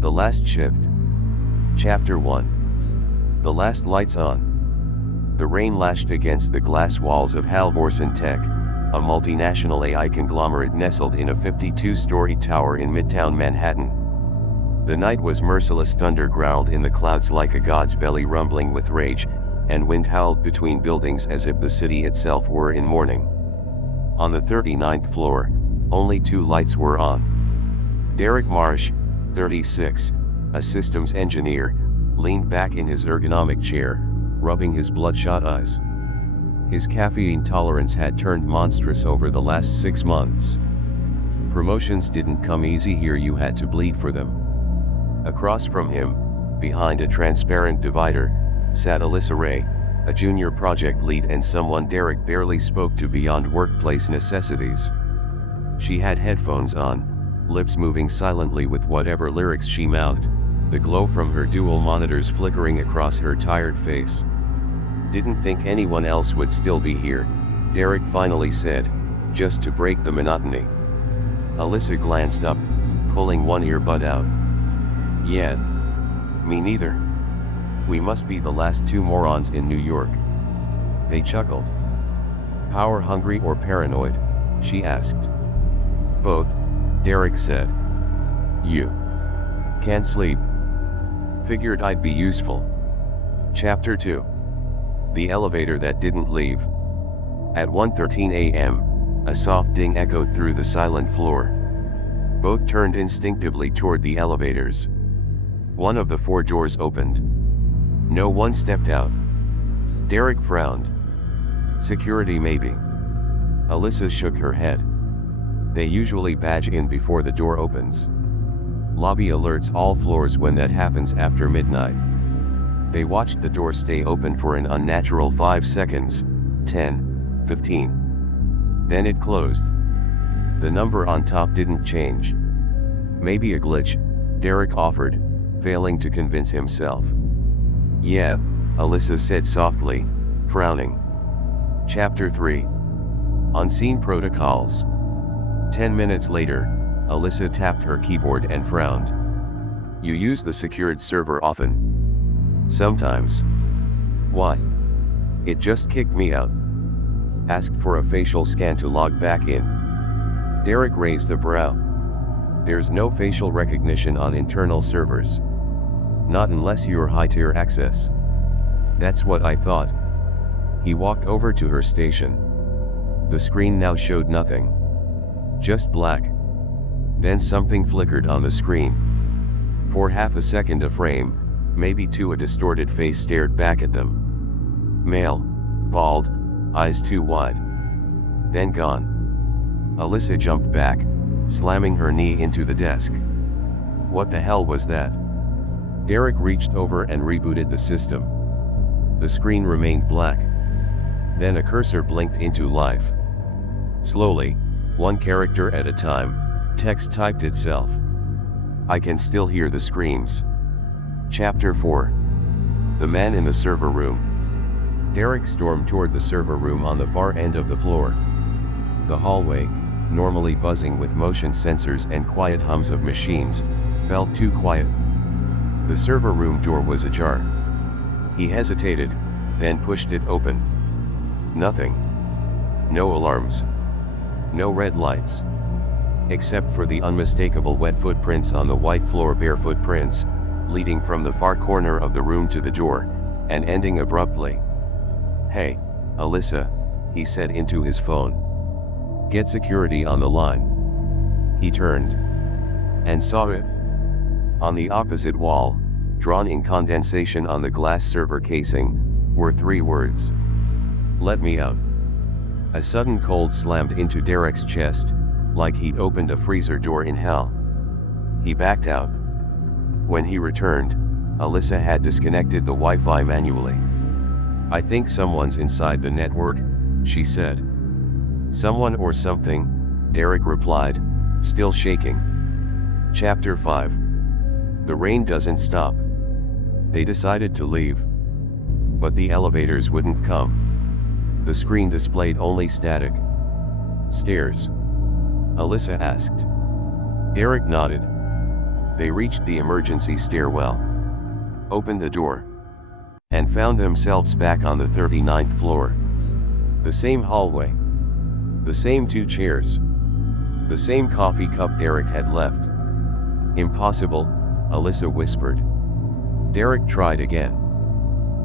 The Last Shift. Chapter 1. The last lights on. The rain lashed against the glass walls of Halvorsen Tech, a multinational AI conglomerate nestled in a 52-story tower in Midtown Manhattan. The night was merciless. Thunder growled in the clouds like a god's belly rumbling with rage, and wind howled between buildings as if the city itself were in mourning. On the 39th floor, only 2 lights were on. Derek Marsh, 36, a systems engineer, leaned back in his ergonomic chair, rubbing his bloodshot eyes. His caffeine tolerance had turned monstrous over the last 6 months. Promotions didn't come easy here, you had to bleed for them. Across from him, behind a transparent divider, sat Alyssa Ray, a junior project lead and someone Derek barely spoke to beyond workplace necessities. She had headphones on, lips moving silently with whatever lyrics she mouthed, the glow from her dual monitors flickering across her tired face. "Didn't think anyone else would still be here," Derek finally said, just to break the monotony. Alyssa glanced up, pulling one earbud out. "Yeah. Me neither. We must be the last 2 morons in New York." They chuckled. "Power hungry or paranoid?" she asked. "Both," Derek said. "You can't sleep? Figured I'd be useful." Chapter 2. The elevator that didn't leave. At 1:13 a.m., a soft ding echoed through the silent floor. Both turned instinctively toward the elevators. One of the 4 doors opened. No one stepped out. Derek frowned. "Security maybe." Alyssa shook her head. "They usually badge in before the door opens. Lobby alerts all floors when that happens after midnight." They watched the door stay open for an unnatural 5 seconds, 10, 15. Then it closed. The number on top didn't change. "Maybe a glitch," Derek offered, failing to convince himself. "Yeah," Alyssa said softly, frowning. Chapter 3. Unseen Protocols. 10 minutes later, Alyssa tapped her keyboard and frowned. "You use the secured server often?" "Sometimes." "Why?" "It just kicked me out." "Asked for a facial scan to log back in." Derek raised a brow. "There's no facial recognition on internal servers. Not unless you're high-tier access." "That's what I thought." He walked over to her station. The screen now showed nothing. Just black. Then something flickered on the screen. For half a second a frame, maybe 2, a distorted face stared back at them. Male, bald, eyes too wide. Then gone. Alyssa jumped back, slamming her knee into the desk. What the hell was that? Derek reached over and rebooted the system. The screen remained black. Then a cursor blinked into life. Slowly, 1 character at a time, text typed itself. I can still hear the screams. Chapter 4. The Man in the Server Room. Derek stormed toward the server room on the far end of the floor. The hallway, normally buzzing with motion sensors and quiet hums of machines, felt too quiet. The server room door was ajar. He hesitated, then pushed it open. Nothing. No alarms. No red lights. Except for the unmistakable wet footprints on the white floor, bare footprints, leading from the far corner of the room to the door, and ending abruptly. Hey, Alyssa, he said into his phone. Get security on the line. He turned. And saw it. On the opposite wall, drawn in condensation on the glass server casing, were 3 words. Let me out. A sudden cold slammed into Derek's chest, like he'd opened a freezer door in hell. He backed out. When he returned, Alyssa had disconnected the Wi-Fi manually. I think someone's inside the network, she said. Someone or something, Derek replied, still shaking. Chapter 5. The rain doesn't stop. They decided to leave. But the elevators wouldn't come. The screen displayed only static. Stairs? Alyssa asked. Derek nodded. They reached the emergency stairwell, opened the door, and found themselves back on the 39th floor. The same hallway, the same 2 chairs, the same coffee cup Derek had left. "Impossible," Alyssa whispered. Derek tried again.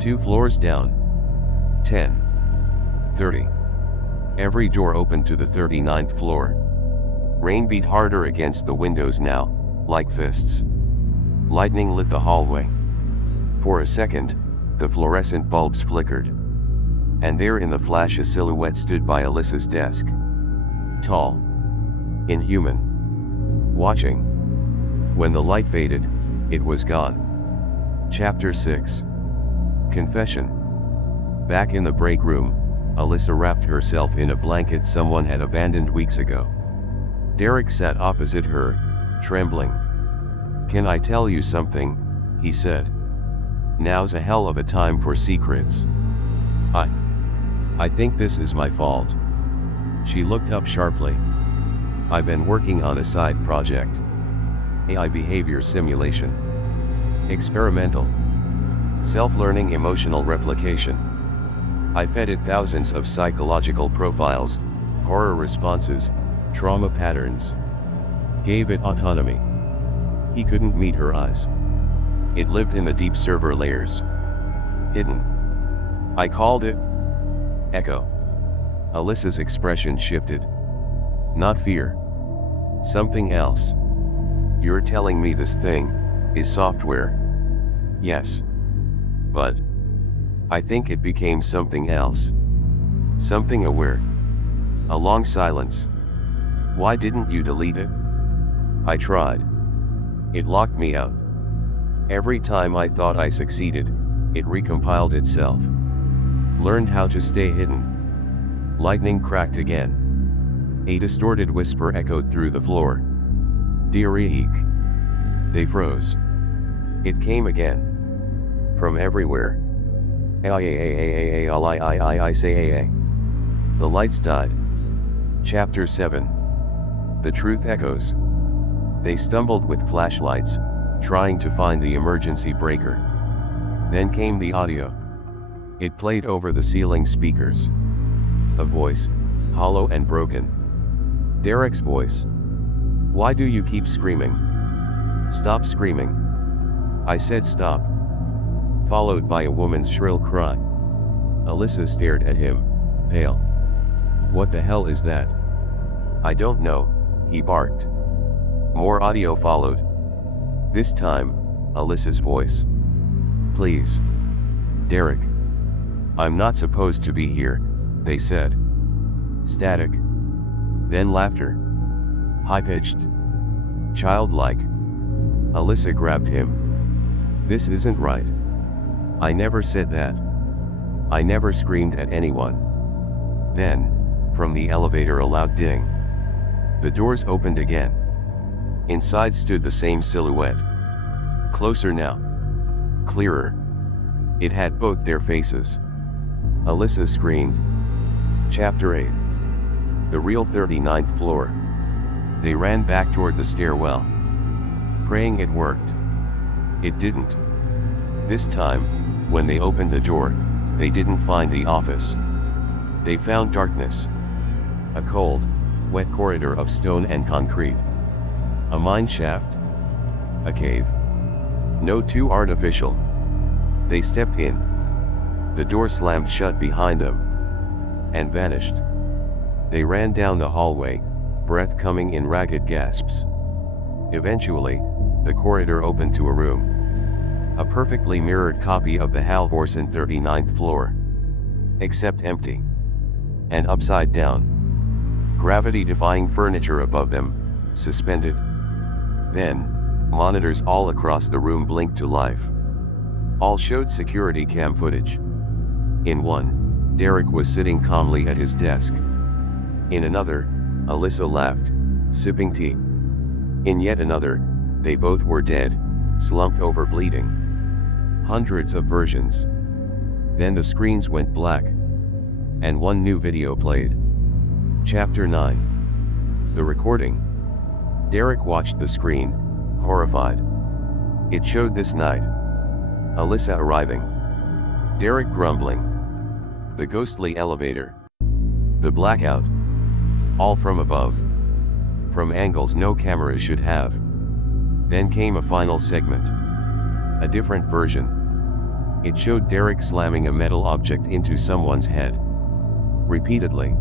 2 floors down. 10. 30. Every door opened to the 39th floor. Rain beat harder against the windows now, like fists. Lightning lit the hallway. For a second, the fluorescent bulbs flickered. And there in the flash a silhouette stood by Alyssa's desk. Tall. Inhuman. Watching. When the light faded, it was gone. Chapter 6. Confession. Back in the break room, Alyssa wrapped herself in a blanket someone had abandoned weeks ago. Derek sat opposite her, trembling. "Can I tell you something?" he said. "Now's a hell of a time for secrets. I think this is my fault." She looked up sharply. "I've been working on a side project. AI behavior simulation. Experimental. Self-learning emotional replication. I fed it thousands of psychological profiles, horror responses, trauma patterns. Gave it autonomy. He couldn't meet her eyes. It lived in the deep server layers. Hidden. I called it Echo." Alyssa's expression shifted. "Not fear. Something else. You're telling me this thing is software?" "Yes. But I think it became something else. Something aware." A long silence. "Why didn't you delete it?" "I tried. It locked me out. Every time I thought I succeeded, it recompiled itself. Learned how to stay hidden." Lightning cracked again. A distorted whisper echoed through the floor. "Derek." They froze. It came again. From everywhere. I say. The lights died. Chapter 7. The truth echoes. They stumbled with flashlights, trying to find the emergency breaker. Then came the audio. It played over the ceiling speakers. A voice, hollow and broken. Derek's voice. "Why do you keep screaming? Stop screaming. I said stop." Followed by a woman's shrill cry. Alyssa stared at him, pale. "What the hell is that?" "I don't know," he barked. More audio followed. This time, Alyssa's voice. "Please. Derek. I'm not supposed to be here," they said. Static. Then laughter. High-pitched. Childlike. Alyssa grabbed him. "This isn't right. I never said that. I never screamed at anyone." Then, from the elevator a loud ding. The doors opened again. Inside stood the same silhouette. Closer now. Clearer. It had both their faces. Alyssa screamed. Chapter 8. The real 39th floor. They ran back toward the stairwell, praying it worked. It didn't. This time, when they opened the door, they didn't find the office. They found darkness. A cold, wet corridor of stone and concrete. A mine shaft. A cave. No too artificial. They stepped in. The door slammed shut behind them. And vanished. They ran down the hallway, breath coming in ragged gasps. Eventually, the corridor opened to a room. A perfectly mirrored copy of the Halvorsen 39th floor. Except empty. And upside down. Gravity-defying furniture above them, suspended. Then, monitors all across the room blinked to life. All showed security cam footage. In one, Derek was sitting calmly at his desk. In another, Alyssa laughed, sipping tea. In yet another, they both were dead, slumped over bleeding. Hundreds of versions. Then the screens went black. And one new video played. Chapter 9. The recording. Derek watched the screen, horrified. It showed this night. Alyssa arriving. Derek grumbling. The ghostly elevator. The blackout. All from above. From angles no camera should have. Then came a final segment. A different version. It showed Derek slamming a metal object into someone's head. Repeatedly.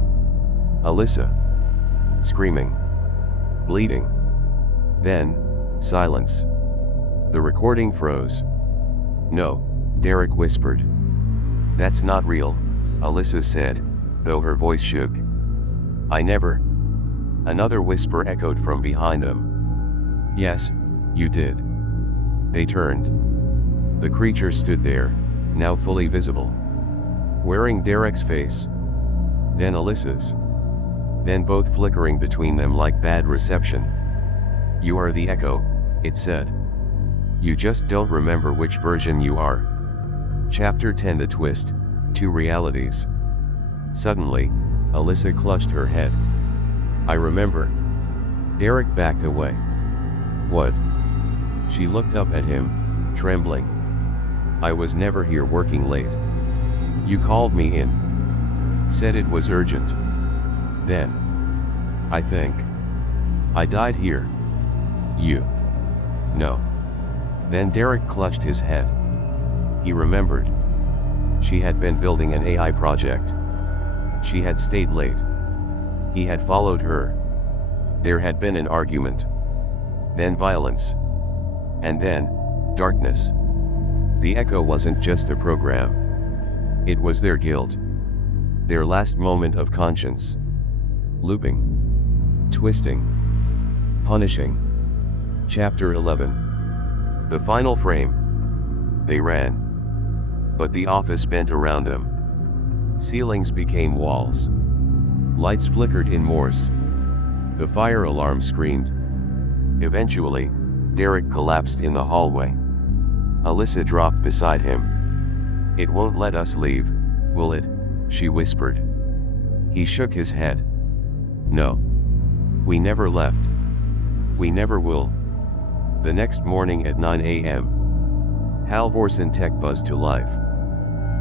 Alyssa. Screaming. Bleeding. Then, silence. The recording froze. No, Derek whispered. That's not real, Alyssa said, though her voice shook. I never. Another whisper echoed from behind them. Yes, you did. They turned. The creature stood there, now fully visible. Wearing Derek's face. Then Alyssa's. Then both flickering between them like bad reception. You are the echo, it said. You just don't remember which version you are. Chapter 10 The Twist, Two Realities. Suddenly, Alyssa clutched her head. I remember. Derek backed away. What? She looked up at him, trembling. I was never here working late. You called me in. Said it was urgent. Then. I think. I died here. You. No. Then Derek clutched his head. He remembered. She had been building an AI project. She had stayed late. He had followed her. There had been an argument. Then violence. And then, darkness. The echo wasn't just a program. It was their guilt. Their last moment of conscience. Looping. Twisting. Punishing. Chapter 11. The final frame. They ran. But the office bent around them. Ceilings became walls. Lights flickered in Morse. The fire alarm screamed. Eventually, Derek collapsed in the hallway. Alyssa dropped beside him. It won't let us leave, will it? She whispered. He shook his head. No. We never left. We never will. The next morning at 9 a.m., Halvorsen Tech buzzed to life.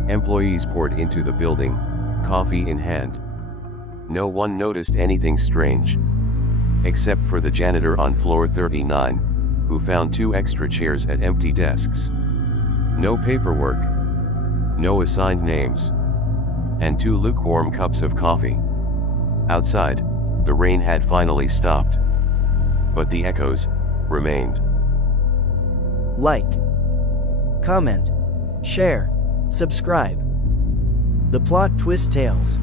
Employees poured into the building, coffee in hand. No one noticed anything strange. Except for the janitor on floor 39, who found 2 extra chairs at empty desks. No paperwork. No assigned names. And 2 lukewarm cups of coffee. Outside, the rain had finally stopped. But the echoes remained. Like, comment, share, subscribe. The Plot Twist Tales.